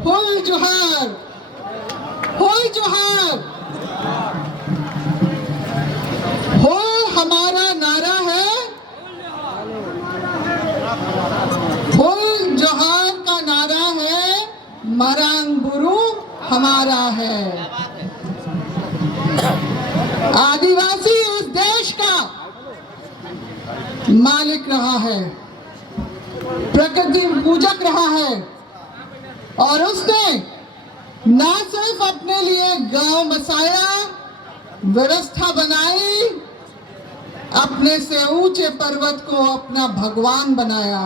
होय जोहार, होय जोहार। हो हमारा नारा है, होय जोहार का नारा है, मरांग बुरु हमारा है। आदिवासी इस देश का मालिक रहा है, प्रकृति पूजक रहा है और उसने ना सिर्फ अपने लिए गांव बसाया, व्यवस्था बनाई, अपने से ऊंचे पर्वत को अपना भगवान बनाया।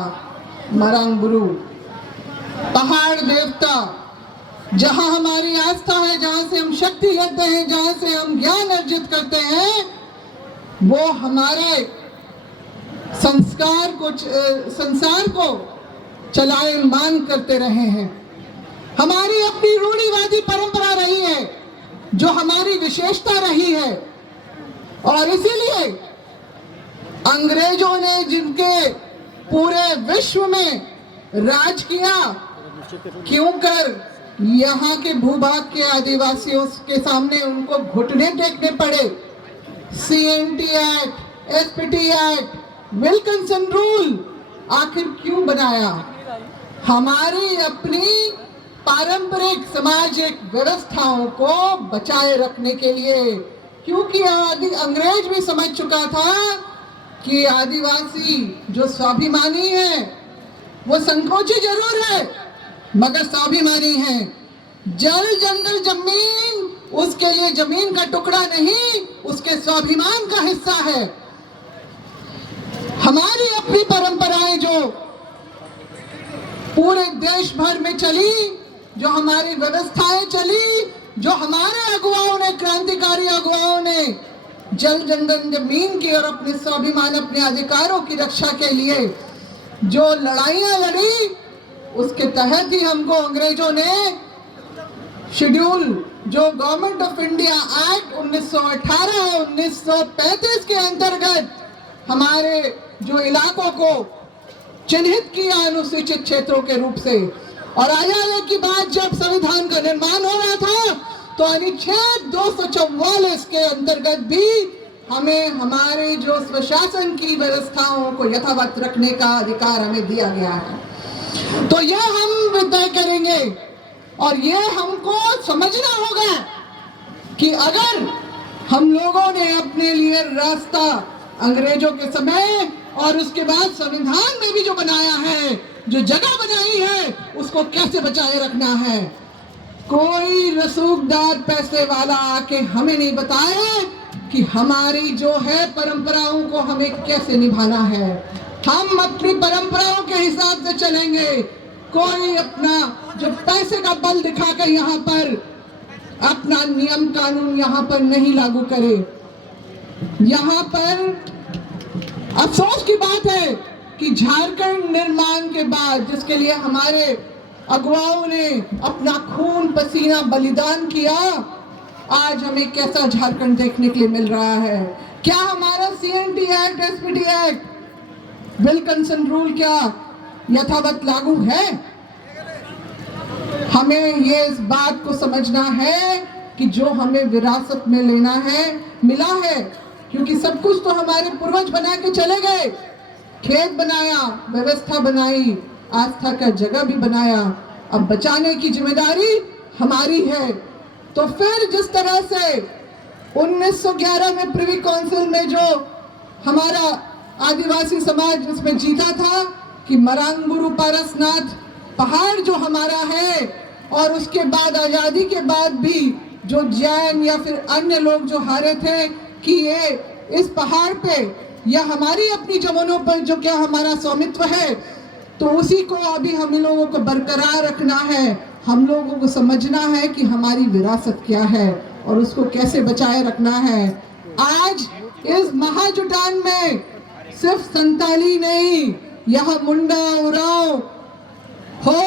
मरांग बुरु पहाड़ देवता, जहां हमारी आस्था है, जहां से हम शक्ति लेते हैं, जहां से हम ज्ञान अर्जित करते हैं, वो हमारे संसार को चलायमान करते रहे हैं। हमारी अपनी रूढ़िवादी परंपरा रही है, जो हमारी विशेषता रही है। और इसीलिए अंग्रेजों ने जिनके पूरे विश्व में राज किया, क्यों कर यहाँ के भूभाग के आदिवासियों के सामने उनको घुटने टेकने पड़े। CNT act, SPT act, Wilkinson rule आखिर क्यों बनाया? हमारी अपनी पारंपरिक सामाजिक व्यवस्थाओं को बचाए रखने के लिए, क्योंकि अंग्रेज भी समझ चुका था कि आदिवासी जो स्वाभिमानी है, वो संकोची जरूर है मगर स्वाभिमानी है। जल जंगल जमीन उसके लिए जमीन का टुकड़ा नहीं, उसके स्वाभिमान का हिस्सा है। हमारी अपनी परंपराएं जो पूरे देश भर में चली, जो हमारी व्यवस्थाएं चली, जो हमारे अगुवाओं ने, क्रांतिकारी अगुवाओं ने जल जंगल जमीन की और अपने स्वाभिमान, अपने अधिकारों की रक्षा के लिए जो लड़ाइयां लड़ी, उसके तहत ही हमको अंग्रेजों ने शेड्यूल, जो गवर्नमेंट ऑफ इंडिया एक्ट 1918 1935 के अंतर्गत हमारे जो इलाकों को चिन्हित किया अनुसूचित क्षेत्रों के रूप से। और आजादी की बात जब संविधान का निर्माण हो रहा था, तो अनुच्छेद 244 के अंतर्गत भी हमें हमारे जो स्वशासन की व्यवस्थाओं को यथावत रखने का अधिकार हमें दिया गया है। तो यह हम तय करेंगे और यह हमको समझना होगा कि अगर हम लोगों ने अपने लिए रास्ता अंग्रेजों के समय और उसके बाद संविधान में भी जो बनाया है, जो जगह बनाई है, उसको कैसे बचाए रखना है। कोई रसूखदार पैसे वाला आके हमें नहीं बताए कि हमारी जो है परंपराओं को हमें कैसे निभाना है। हम अपनी परंपराओं के हिसाब से चलेंगे। कोई अपना जो पैसे का बल दिखाकर यहाँ पर अपना नियम कानून यहाँ पर नहीं लागू करे। यहाँ पर अफसोस की बात है कि झारखंड निर्माण के बाद, जिसके लिए हमारे अगुवाओं ने अपना खून पसीना बलिदान किया, आज हमें कैसा झारखंड देखने के लिए मिल रहा है। क्या हमारा CNT act, SPT act, Wilkinson rule क्या यथावत लागू है? हमें ये इस बात को समझना है कि जो हमें विरासत में लेना है, मिला है, क्योंकि सब कुछ तो हमारे पूर्वज बना के चले गए। खेत बनाया, व्यवस्था बनाई, आस्था का जगह भी बनाया। अब बचाने की जिम्मेदारी हमारी है। तो फिर जिस तरह से 1911 में प्रिवी काउंसिल में जो हमारा आदिवासी समाज उसमें जीता था कि मरांग बुरु पारसनाथ पहाड़ जो हमारा है, और उसके बाद आजादी के बाद भी जो जैन या फिर अन्य लोग जो हारे थे कि ये इस पहाड़ पे या हमारी अपनी जमीनों पर जो क्या हमारा स्वामित्व है, तो उसी को अभी हम लोगों को बरकरार रखना है। हम लोगों को समझना है कि हमारी विरासत क्या है और उसको कैसे बचाए रखना है। आज इस महाजुटान में सिर्फ संताली नहीं, यहाँ मुंडा, उरांव हो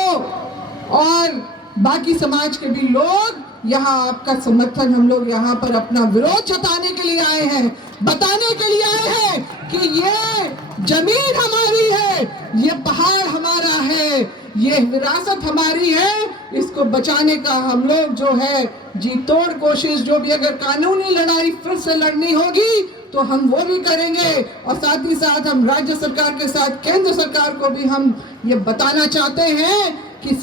और बाकी समाज के भी लोग यहाँ आपका समर्थन, हम लोग यहाँ पर अपना विरोध जताने के लिए आए हैं, बताने के लिए आए हैं कि ये जमीन हमारी है, ये पहाड़ हमारा है, ये विरासत हमारी है, इसको इसको बचाने का हम लोग जो है जी तोड़ कोशिश, जो भी अगर कानूनी लड़ाई फिर से लड़नी होगी तो हम वो भी करेंगे। और साथ ही साथ हम राज्य सरकार के साथ केंद्र सरकार को भी हम ये बताना चाहते हैं कि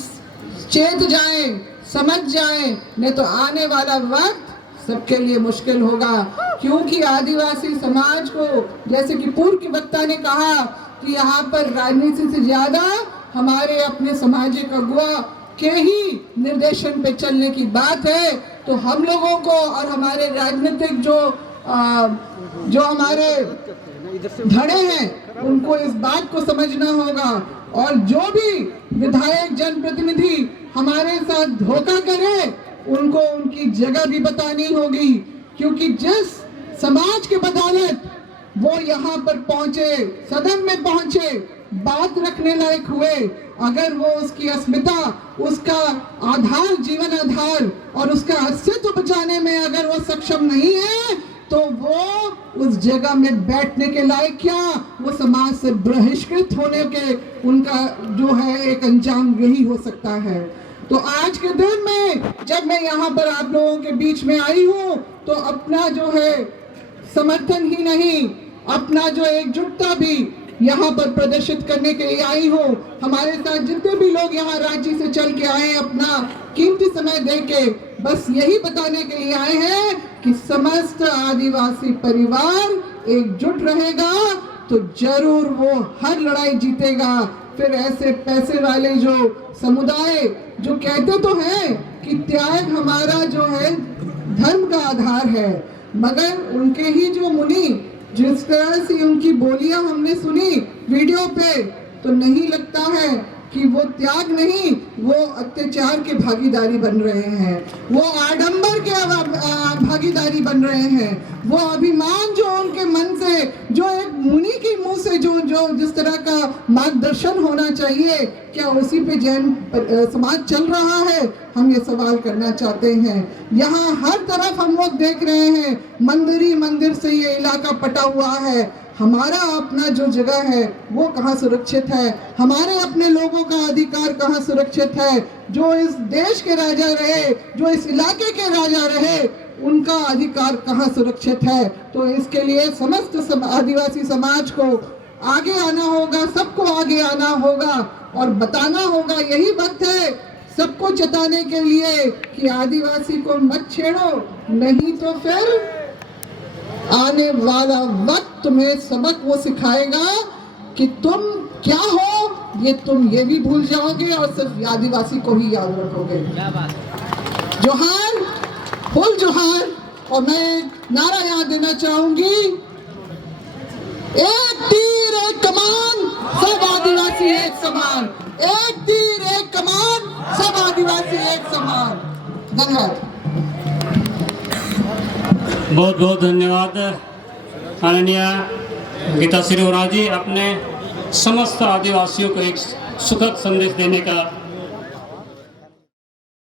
चेत जाएं, समझ जाएं, नहीं तो आने वाला वक्त सबके लिए मुश्किल होगा। क्योंकि आदिवासी समाज को, जैसे कि पूर्व के वक्ता ने कहा कि यहाँ पर राजनीति से ज्यादा हमारे अपने सामाजिक अगुवा के ही निर्देशन पे चलने की बात है। तो हम लोगों को और हमारे राजनीतिक जो हमारे धड़े हैं उनको इस बात को समझना होगा। और जो भी विधायक जनप्रतिनिधि हमारे साथ धोखा करे उनको उनकी जगह भी बतानी होगी। क्योंकि जिस समाज के बदौलत वो यहाँ पर पहुंचे, सदन में पहुंचे, बात रखने लायक हुए, अगर वो उसकी अस्मिता, उसका आधार, जीवन आधार और उसका अस्तित्व बचाने में अगर वो सक्षम नहीं है तो वो उस जगह में बैठने के लायक क्या, वो समाज से बहिष्कृत होने के उनका जो है एक अंजाम यही हो सकता है। तो आज के दिन में जब मैं यहाँ पर आप लोगों के बीच में आई हूँ तो अपना जो है समर्थन ही नहीं, अपना जो एकजुटता भी यहाँ पर प्रदर्शित करने के लिए आई हूँ। हमारे साथ जितने भी लोग यहाँ राज्य से चल के आए, अपना कीमती समय दे के बस यही बताने के लिए आए हैं कि समस्त आदिवासी परिवार एकजुट रहेगा तो जरूर वो हर लड़ाई जीतेगा। फिर ऐसे पैसे वाले जो समुदाय जो कहते तो हैं कि त्याग हमारा जो है धर्म का आधार है, मगर उनके ही जो मुनि, जिस तरह से उनकी बोलियां हमने सुनी वीडियो पे, तो नहीं लगता है कि वो त्याग नहीं, वो अत्याचार के भागीदारी बन रहे हैं, वो आडंबर के भागीदारी बन रहे हैं, वो अभिमान जो उनके मन से, जो एक मुनि के मुंह से जो जिस तरह का मार्गदर्शन होना चाहिए, क्या उसी पे जैन समाज चल रहा है? हम ये सवाल करना चाहते हैं। यहाँ हर तरफ हम लोग देख रहे हैं मंदिर ही मंदिर से ये इलाका पटा हुआ है। हमारा अपना जो जगह है वो कहाँ सुरक्षित है? हमारे अपने लोगों का अधिकार कहाँ सुरक्षित है? जो इस देश के राजा रहे, जो इस इलाके के राजा रहे, उनका अधिकार कहाँ सुरक्षित है? तो इसके लिए समस्त आदिवासी समाज को आगे आना होगा, सबको आगे आना होगा और बताना होगा। यही वक्त है सबको जताने के लिए कि आदिवासी को मत छेड़ो, नहीं तो फिर आने वाला वक्त तुम्हें सबक वो सिखाएगा कि तुम क्या हो, ये तुम ये भी भूल जाओगे और सिर्फ आदिवासी को ही याद रखोगे। जोहार, फुल जोहार। और मैं नारा याद देना चाहूंगी, एक तीर एक कमान, सब आदिवासी एक समान। एक तीर एक कमान, सब आदिवासी एक समान। धन्यवाद। बहुत बहुत धन्यवाद माननीय गीता श्री उरांव जी, अपने समस्त आदिवासियों को एक सुखद संदेश देने का